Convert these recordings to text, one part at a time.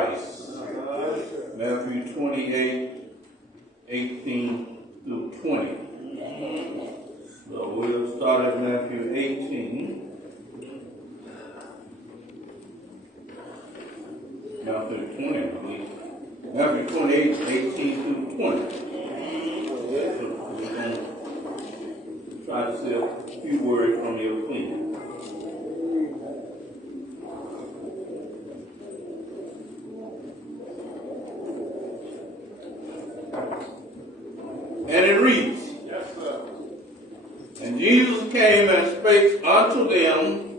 Christ. Matthew 28:18-20. So we'll start at Matthew 18. Matthew 20, I believe. Matthew 28:18-20. We're going to try to say a few words from your opinion. And it reads, yes, sir. And Jesus came and spake unto them,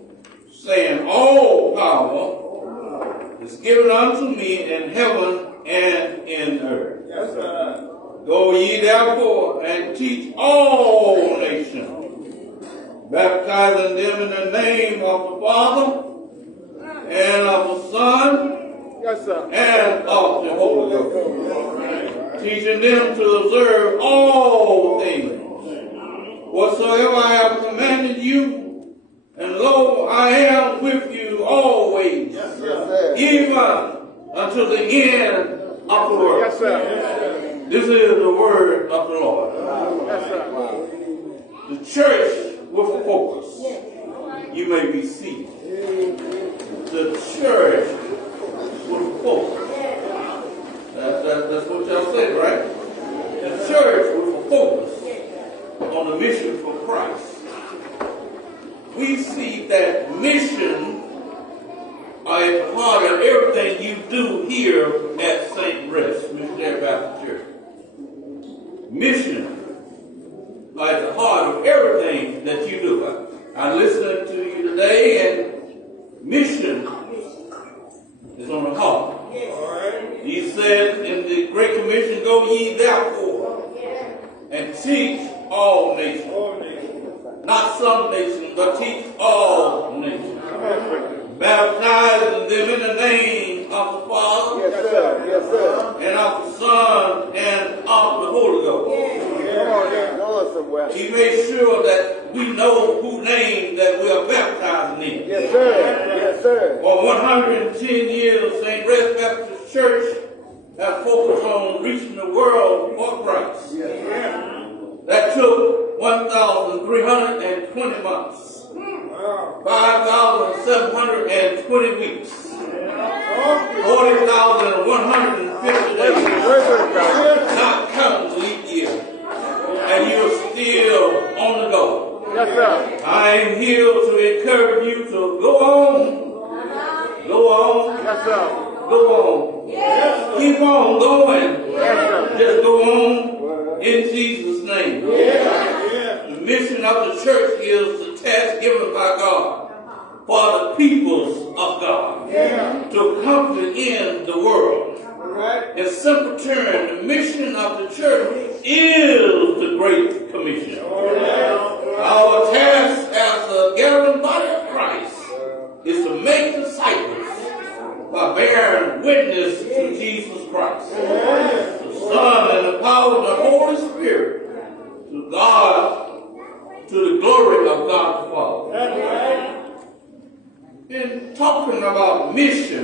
saying, all power is given unto me in heaven and in earth. Yes, sir. Go ye therefore and teach all nations, baptizing them in the name of the Father and of the Son, yes, sir, and of the Holy Ghost, teaching them to observe all things whatsoever I have commanded you, and lo, I am with you always, yes, even unto the end of the world. Yes, sir. This is the word of the Lord. Yes, sir. The church with a focus. You may be seated. The church with a focus. That's what y'all said, right? The church with a focus on the mission for Christ. We see that mission are at the heart of everything you do here at St. Rest, Missionary Baptist Church. Mission are at the heart of everything that you do. I'm listening to you today, and mission is on the heart. He said in the Great Commission, go ye therefore and teach all nations. Not some nations, but teach all nations. Baptizing them in the name of the Father, yes, sir. Yes, sir. And of the Son and of the Holy Ghost. He made sure that we know whose name that we are baptizing in. Yes, sir. Yes, sir. For 110 years, St. Rest Baptist Church has focused on reaching the world for Christ. Yes, sir. That took 1,320 months. 5,720 weeks, 40,150 days, not counting leap year, and you're still on the go. Yes, sir. I am here to encourage you to go on, yes, sir. Go on, yes, keep on going, yes, sir. Just go on in Jesus' name. Yes. The mission of the church is the task given by God for the peoples of God to comfort in the world. In simple terms, the mission of the church is the Great Commission. Our task as the gathering body of Christ is to make disciples by bearing witness to Jesus Christ, the Son, and the power of the Holy Spirit, to God, to the glory of God the Father. In talking about mission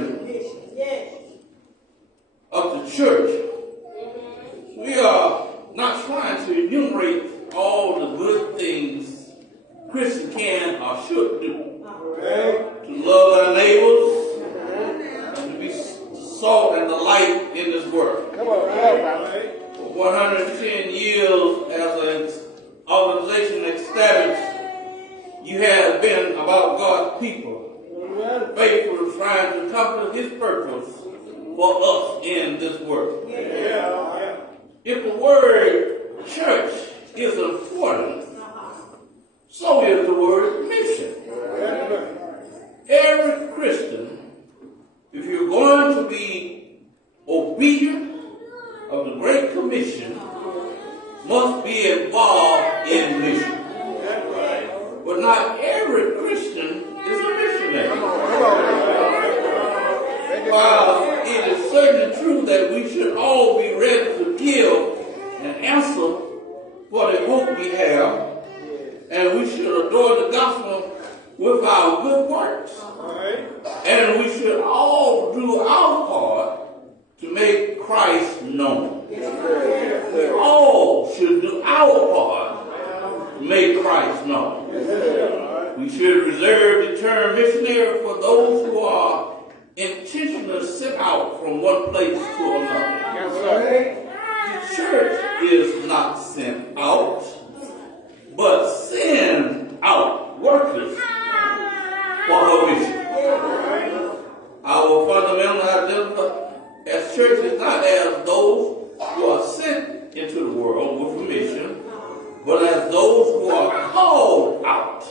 of the church, we are not trying to enumerate all the good things Christians can or should do. To love our neighbors, and to be salt and the light in this world. For 110 years as an organization established, you have been about God's people, faithful trying to accomplish His purpose for us in this world. If the word church is important, so is the word mission. Every Christian, if you're going to be obedient of the Great Commission, must be involved in mission. But not every Christian is a missionary. While it is certainly true that we should all be ready to give an answer for the hope we have, and we should adore the gospel with our good works. And we should all do our part to make Christ known. We all should do our part to make Christ known. We should reserve the term missionary for those who are intentionally sent out from one place to another. The church is not sent out, but send out workers for her mission. Our fundamental identity as church is not as those who are sent into the world with a mission, but as those who are called out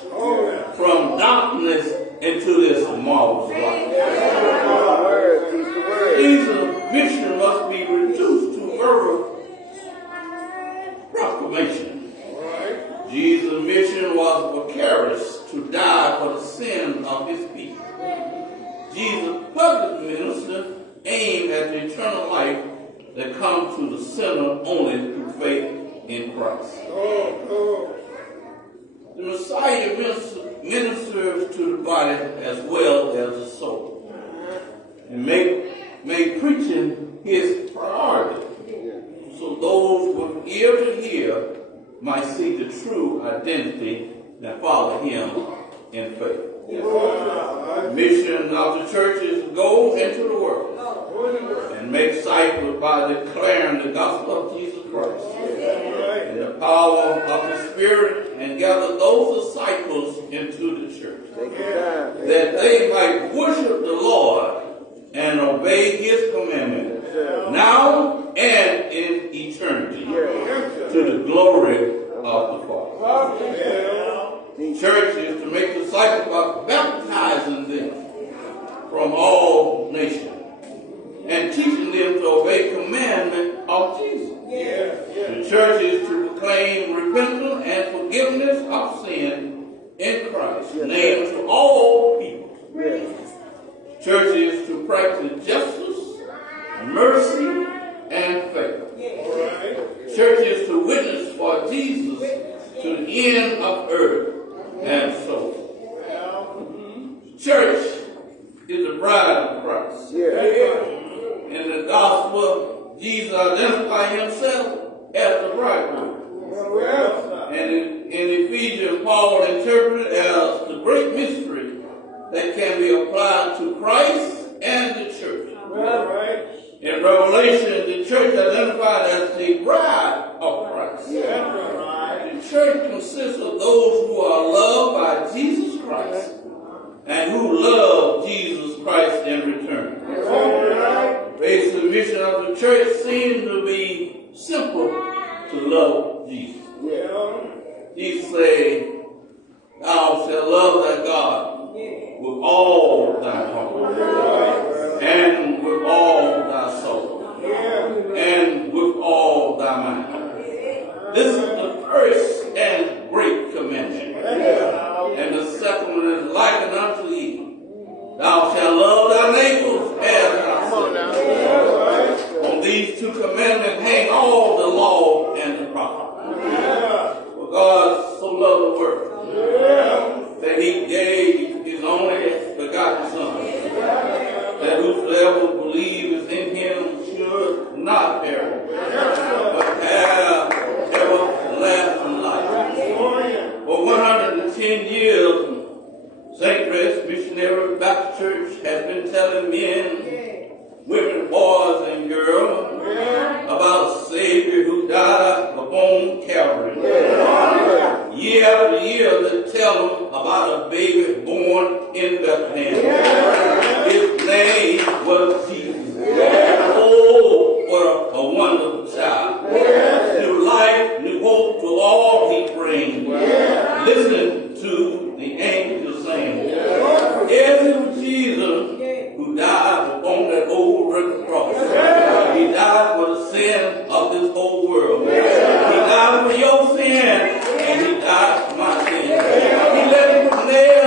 from darkness into this marvelous light. Jesus' mission must be reduced to verbal proclamation. Jesus' mission was vicarious to die for the sin of his people. Jesus' public ministry aimed at the eternal life that comes to the sinner only through faith in Christ. The Messiah ministers to the body as well as the soul, and make preaching his priority, so those with ear to hear might see the true identity and follow him in faith. The mission of the church is to go into the world and make disciples by declaring the gospel of Jesus Christ and the power of the Spirit, and gather those disciples into the church, that they might worship the Lord and obey his commandments now and in eternity to the glory of the Father. The church is to make disciples by baptizing them from all nations and teaching them to obey commandment of Jesus. The church is to proclaim repentance and forgiveness of sin in Christ, named to all people. The church is to practice justice, mercy, and faith. The church is to witness for Jesus to the end of earth and soul. Church is the bride of Christ. In the gospel, Jesus identified himself as the bridegroom. And in Ephesians, Paul interpreted as the great mystery that can be applied to Christ and the church. In Revelation, the church identified as the bride of Christ. The church consists of those who are loved by Jesus Christ and who love Jesus Christ in return. The mission of the church seems to be simple: to love Jesus. Jesus said, "Thou shalt love thy God with all thy heart, and with all thy soul, and with all thy mind." This is the first and great commandment. And the second one is likened unto thee: thou shalt love thy neighbors as thyself. On these two commandments hang all the law and the prophets. For God so loved the world that he gave his only begotten Son, that whosoever believes in him should not perish, but have everlasting life. For 110 years, St. Chris Missionary Baptist Church has been telling men, women, boys, and girls about a Savior who died upon Calvary. Year after year, they tell them about a baby born in Bethlehem. His name was Jesus. Oh, what a wonderful child. New life, new hope to all he brings. Listen to the angels sing. Yes, it was Jesus who died upon that old rugged cross. He died for the sin of this whole world. He died for your sin, and he died for my sin. He let him nail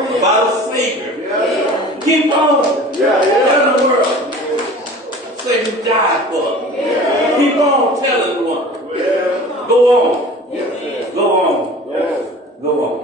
about a Savior. Keep on. Tell the world. Say you died for us. Keep on telling the one. Go on. Go on. Go on.